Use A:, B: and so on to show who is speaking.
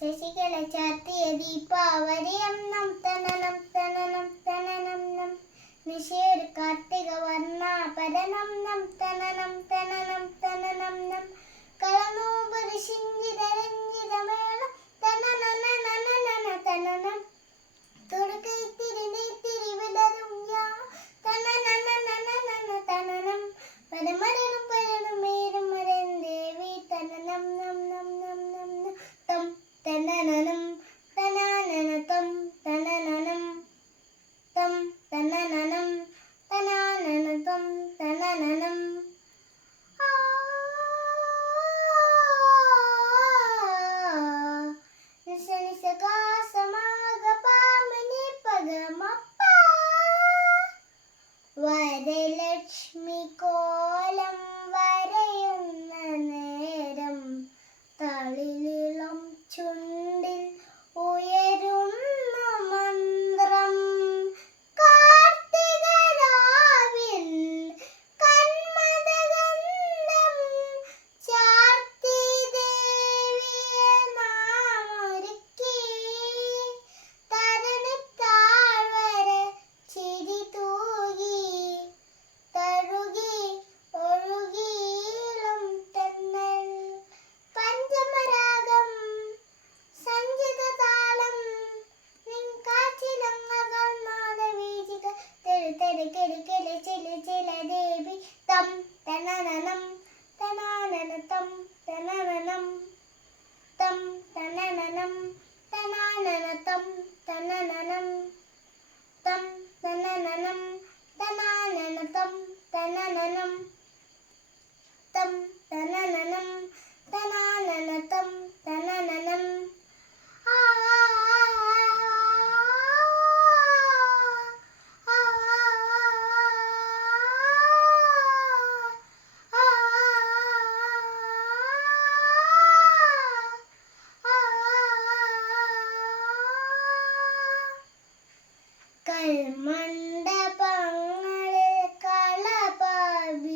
A: ശശികല ചാർത്തിയ ദീപാവരിയം നം തനനം തനനം തനനം നം. നിശേർ കാർത്തിക വർണാപരനം നം തനനം തനനം തനനം നം. കളനൂപുരി తనననం తనాననతం తనననం తం తనననం తనాననతం తనననం నిశ నిశగా తననం తం తనననం తనాననతం తనననం తం. മണ്ഡപങ്ങളിൽ കളഭാഭിഷേകം